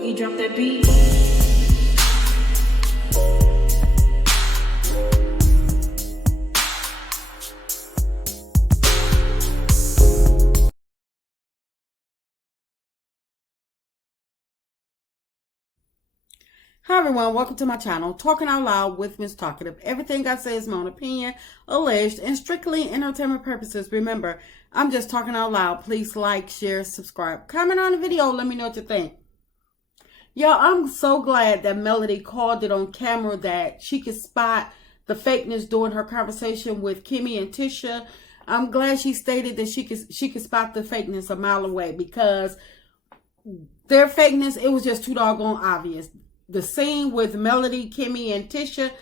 Boogie, drop that beat. Hi everyone, welcome to my channel, Talking Out Loud with Miss Talkative. Everything I say is my own opinion, alleged, and strictly entertainment purposes. Remember, I'm just talking out loud. Please like, share, subscribe, comment on the video, let me know what you think. Y'all, I'm so glad that Melody called it on camera that she could spot the fakeness during her conversation with Kimmie and Tisha. I'm glad she stated that she could spot the fakeness a mile away, because their fakeness, it was just too doggone obvious. The scene with Melody, Kimmie, and Tisha,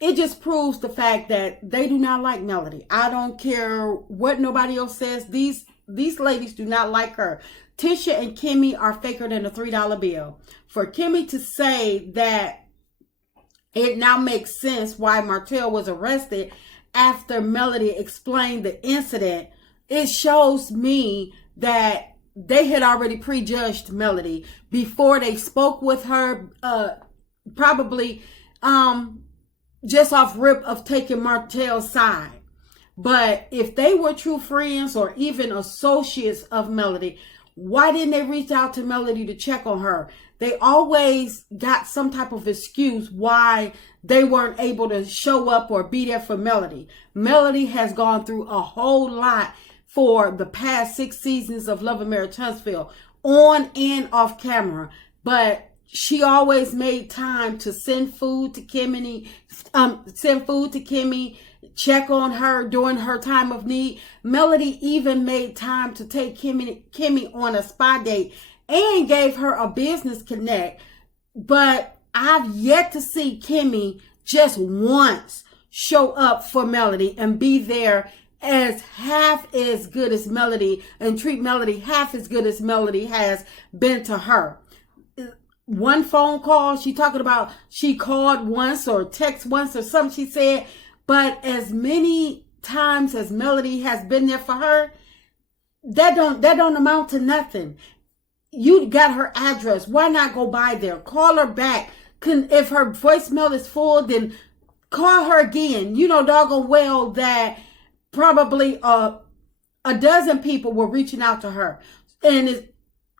it just proves the fact that they do not like Melody. I don't care what nobody else says. These ladies do not like her. Tisha and Kimmie are faker than a $3 bill. For Kimmie to say that it now makes sense why Martell was arrested after Melody explained the incident, it shows me that they had already prejudged Melody before they spoke with her, probably just off rip of taking Martell's side. But if they were true friends or even associates of Melody, why didn't they reach out to Melody to check on her? They always got some type of excuse why they weren't able to show up or be there for Melody. Melody has gone through a whole lot for the past 6 seasons of Love and Marriage Huntsville, on and off camera. But she always made time to send food to Kimmie, check on her during her time of need. Melody even made time to take Kimmie on a spa date and gave her a business connect. But I've yet to see Kimmie just once show up for Melody and be there as half as good as Melody and treat Melody half as good as Melody has been to her. One phone call, she talking about she called once or text once or something she said, but as many times as Melody has been there for her, that don't amount to nothing. You got her address. Why not go by there? Call her back. If her voicemail is full, then call her again. You know doggone well that probably a dozen people were reaching out to her. And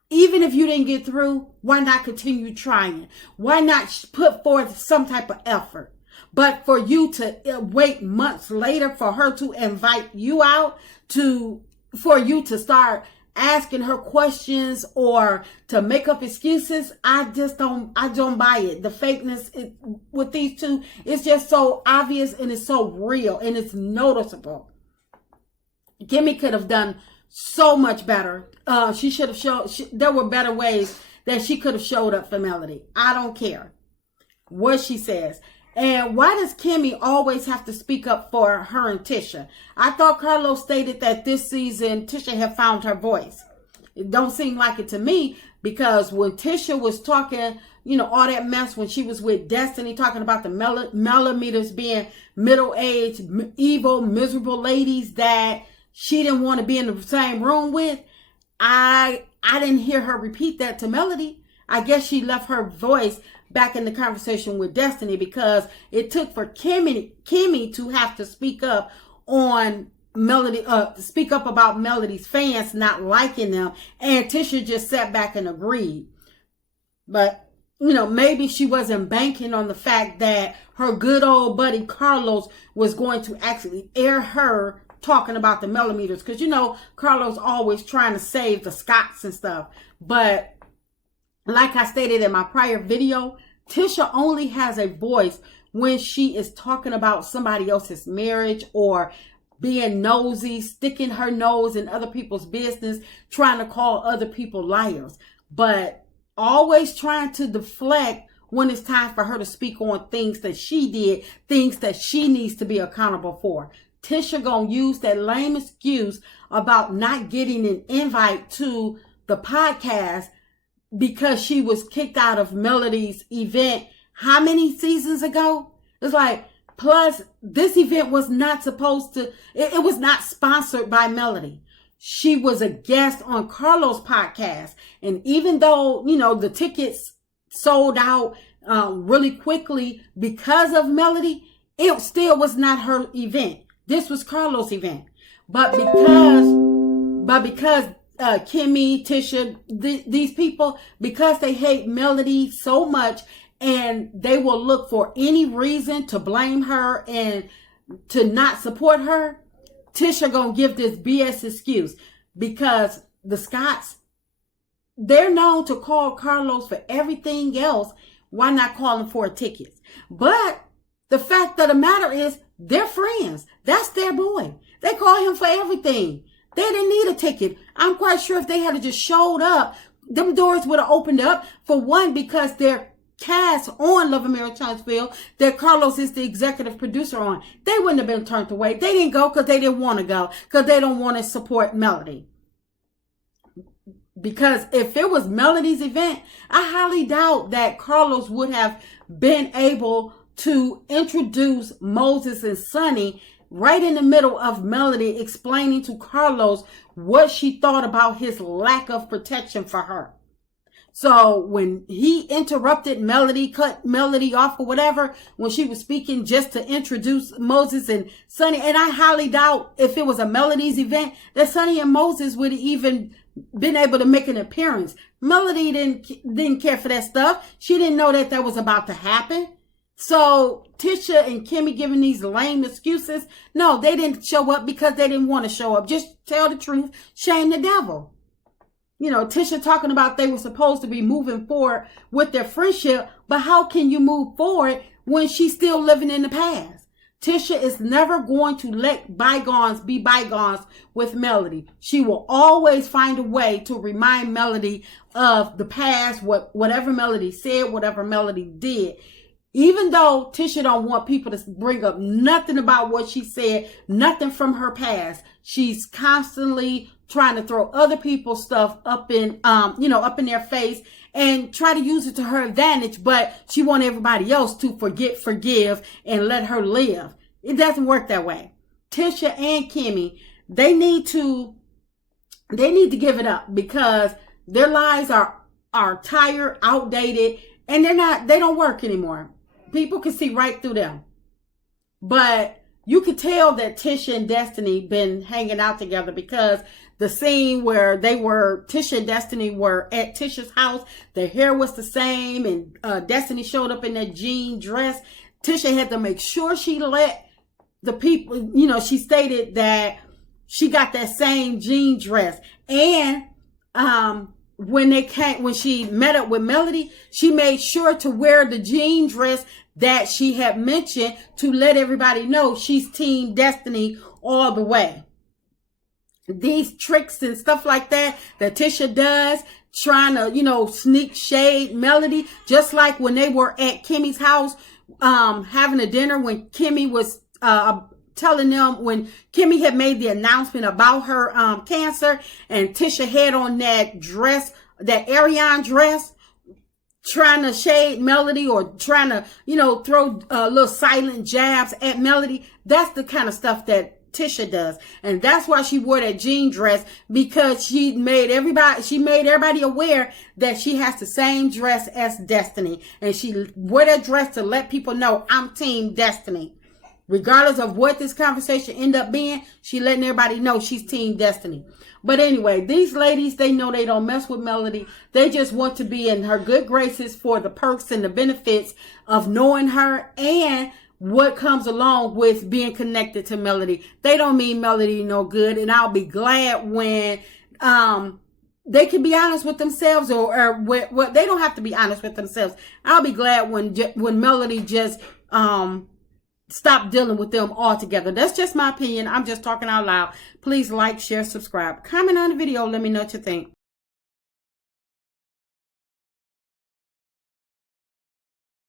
even if you didn't get through, why not continue trying? Why not put forth some type of effort? But for you to wait months later for her to invite you out, for you to start asking her questions or to make up excuses, I don't buy it. The fakeness with these two, it's just so obvious and it's so real and it's noticeable. Kimmie could have done so much better. She should have showed, there were better ways that she could have showed up for Melody. I don't care what she says. And why does Kimmie always have to speak up for her and Tisha? I thought Carlos stated that this season Tisha had found her voice. It don't seem like it to me, because when Tisha was talking, you know, all that mess when she was with Destiny, talking about the millimeters being middle-aged, evil, miserable ladies that she didn't want to be in the same room with, I didn't hear her repeat that to Melody. I guess she left her voice back in the conversation with Destiny, because it took for Kimmie to have to speak up on Melody, speak up about Melody's fans not liking them, and Tisha just sat back and agreed. But you know, maybe she wasn't banking on the fact that her good old buddy Carlos was going to actually air her talking about the millimeters, because you know Carlos always trying to save the Scots and stuff. But like I stated in my prior video, Tisha only has a voice when she is talking about somebody else's marriage or being nosy, sticking her nose in other people's business, trying to call other people liars, but always trying to deflect when it's time for her to speak on things that she did, things that she needs to be accountable for. Tisha gonna use that lame excuse about not getting an invite to the podcast because she was kicked out of Melody's event how many seasons ago? It's like, plus this event was not supposed to, it was not sponsored by Melody. she was a guest on Carlos' podcast. And even though, the tickets sold out really quickly because of Melody, it still was not her event. This was Carlos' event. But because Kimmie, Tisha, these people, because they hate Melody so much, and they will look for any reason to blame her and to not support her, Tisha gonna give this BS excuse, because the Scotts, they're known to call Carlos for everything else. Why not call him for tickets? But the fact of the matter is, they're friends. That's their boy. They call him for everything. They didn't need a ticket. I'm quite sure if they had just showed up, them doors would have opened up. For one, because they're cast on Love and Marriage Huntsville, that Carlos is the executive producer on. They wouldn't have been turned away. They didn't go because they didn't want to go, because they don't want to support Melody. Because if it was Melody's event, I highly doubt that Carlos would have been able to introduce Moses and Sonny right in the middle of Melody explaining to Carlos what she thought about his lack of protection for her. So when he interrupted Melody, cut Melody off or whatever, when she was speaking just to introduce Moses and Sonny, and I highly doubt if it was a Melody's event that Sonny and Moses would have even been able to make an appearance. Melody didn't care for that stuff. She didn't know that was about to happen. So Tisha and Kimmie giving these lame excuses. No, they didn't show up because they didn't want to show up. Just tell the truth. Shame the devil. Tisha talking about they were supposed to be moving forward with their friendship, but how can you move forward when she's still living in the past? Tisha is never going to let bygones be bygones with Melody. She will always find a way to remind Melody of the past, whatever Melody said, whatever Melody did. Even though Tisha don't want people to bring up nothing about what she said, nothing from her past, she's constantly trying to throw other people's stuff up in their face and try to use it to her advantage. But she wants everybody else to forgive, and let her live. It doesn't work that way. Tisha and Kimmie, they need to give it up, because their lives are tired, outdated, and they don't work anymore. People can see right through them. But you could tell that Tisha and Destiny been hanging out together, because the scene where Tisha and Destiny were at Tisha's house, their hair was the same, and Destiny showed up in that jean dress. Tisha had to make sure she let the people, she stated that she got that same jean dress. And when she met up with Melody, she made sure to wear the jean dress that she had mentioned, to let everybody know she's Team Destiny all the way. These tricks and stuff like that Tisha does, trying to, sneak shade Melody, just like when they were at Kimmie's house, having a dinner, when Kimmie was telling them, when Kimmie had made the announcement about her cancer, and Tisha had on that dress, that Ariane dress, trying to shade Melody, or trying to, throw little silent jabs at Melody. That's the kind of stuff that Tisha does. And that's why she wore that jean dress, because she made everybody aware that she has the same dress as Destiny. And she wore that dress to let people know, I'm Team Destiny. Regardless of what this conversation end up being, she letting everybody know she's Team Destiny. But anyway, these ladies, they know they don't mess with Melody. They just want to be in her good graces for the perks and the benefits of knowing her, and what comes along with being connected to Melody. They don't mean Melody no good. And I'll be glad when they can be honest with themselves, or what they don't have to be honest with themselves. I'll be glad when Melody just stop dealing with them altogether. That's just my opinion. I'm just talking out loud. Please like, share, subscribe, comment on the video. Let me know what you think.